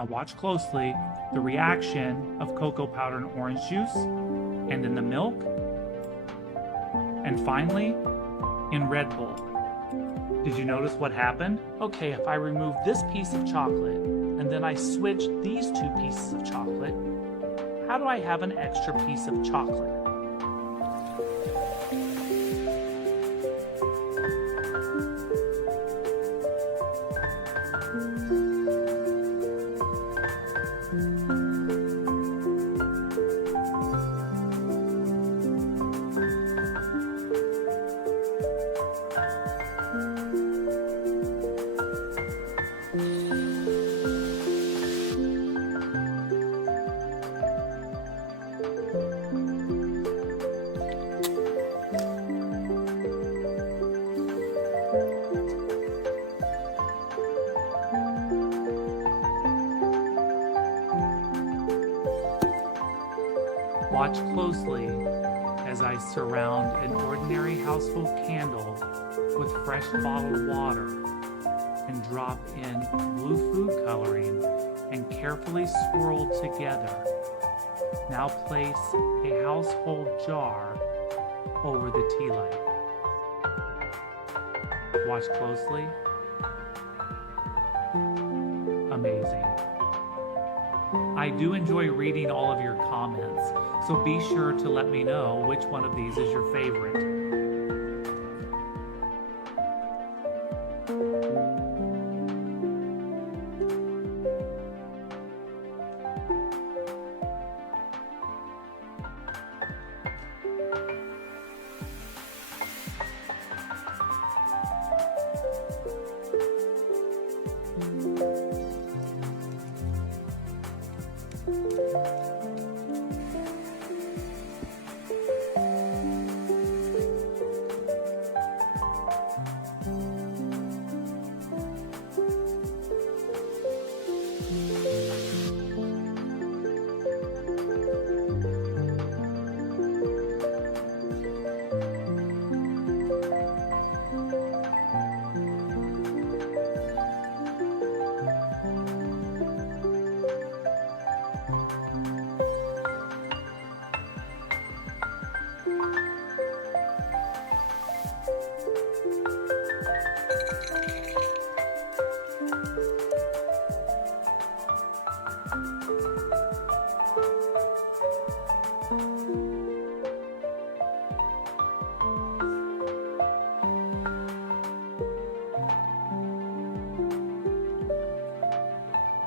Now watch closely the reaction of cocoa powder and orange juice, and in the milk, and finally, in Red Bull. Did you notice what happened? Okay, if I remove this piece of chocolate, and then I switch these two pieces of chocolate, how do I have an extra piece of chocolate? Watch closely as I surround an ordinary household candle with fresh bottled water and drop in blue food coloring and carefully swirl together. Now place a household jar over the tea light. Watch closely. Amazing. I do enjoy reading all of your comments, so be sure to let me know which one of these is your favorite.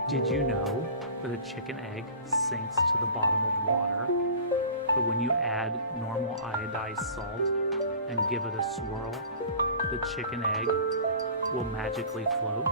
Did you know that a chicken egg sinks to the bottom of water, but when you add normal iodized salt and give it a swirl, the chicken egg will magically float?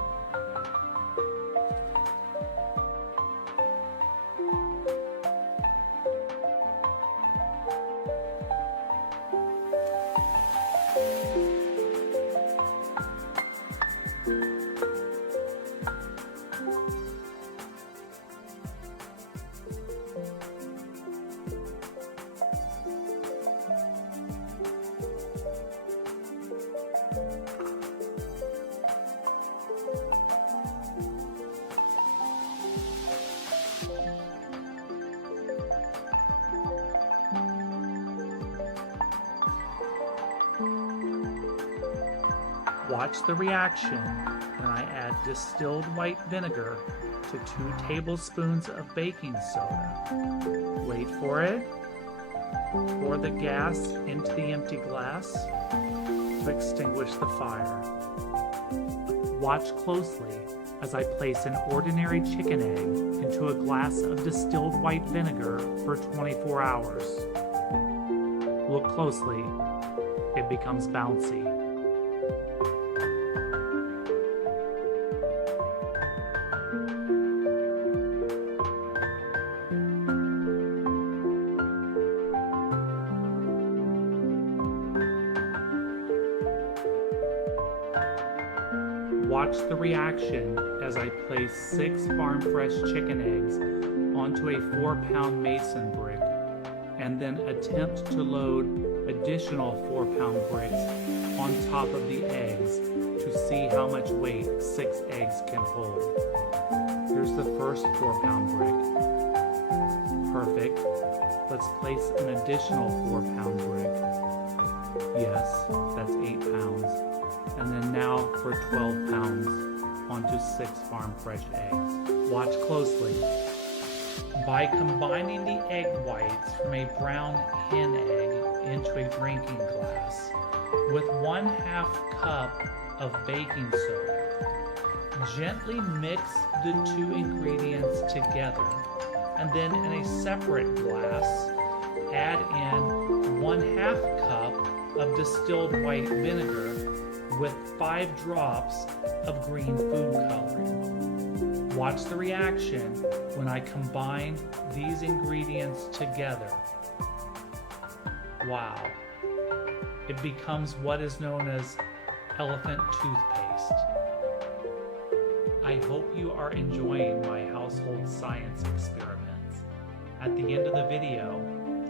Watch the reaction when I add distilled white vinegar to 2 tablespoons of baking soda. Wait for it. Pour the gas into the empty glass to extinguish the fire. Watch closely as I place an ordinary chicken egg into a glass of distilled white vinegar for 24 hours. Look closely. It becomes bouncy. Watch the reaction as I place 6 farm fresh chicken eggs onto a 4-pound mason brick and then attempt to load additional 4-pound bricks on top of the eggs to see how much weight 6 eggs can hold. Here's the first 4-pound brick. Perfect. Let's place an additional 4-pound brick. Yes, that's 8 pounds. And then now for 12 pounds onto 6 farm fresh eggs. Watch closely. By combining the egg whites from a brown hen egg into a drinking glass with 1/2 cup of baking soda, gently mix the 2 ingredients together, and then in a separate glass, add in 1/2 cup of distilled white vinegar with 5 drops of green food coloring. Watch the reaction when I combine these ingredients together. Wow. It becomes what is known as elephant toothpaste. I hope you are enjoying my household science experiments. At the end of the video,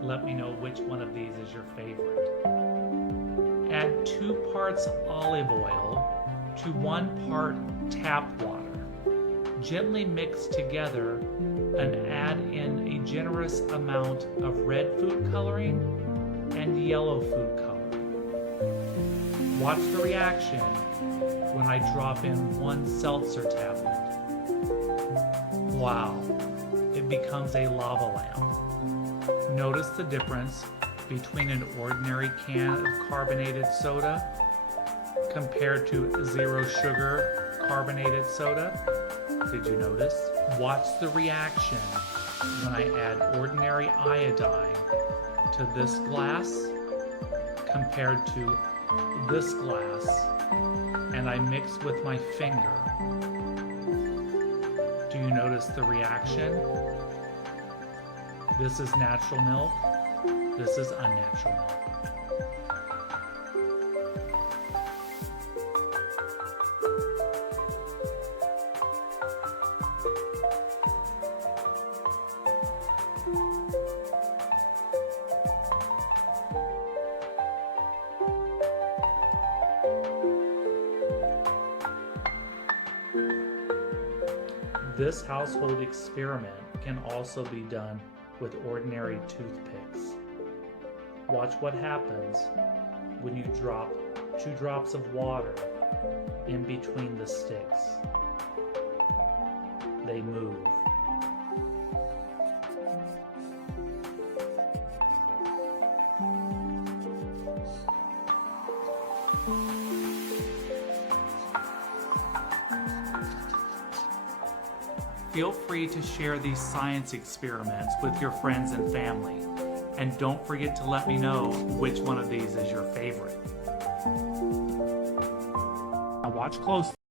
let me know which one of these is your favorite. Add 2 parts olive oil to 1 part tap water. Gently mix together and add in a generous amount of red food coloring and yellow food coloring. Watch the reaction when I drop in 1 seltzer tablet. Wow, it becomes a lava lamp. Notice the difference between an ordinary can of carbonated soda compared to 0 sugar carbonated soda? Did you notice? Watch the reaction when I add ordinary iodine to this glass compared to this glass, and I mix with my finger. Do you notice the reaction? This is natural milk. This is unnatural milk. This household experiment can also be done with ordinary toothpicks. Watch what happens when you drop 2 drops of water in between the sticks. They move. Feel free to share these science experiments with your friends and family. And don't forget to let me know which one of these is your favorite. Now watch closely.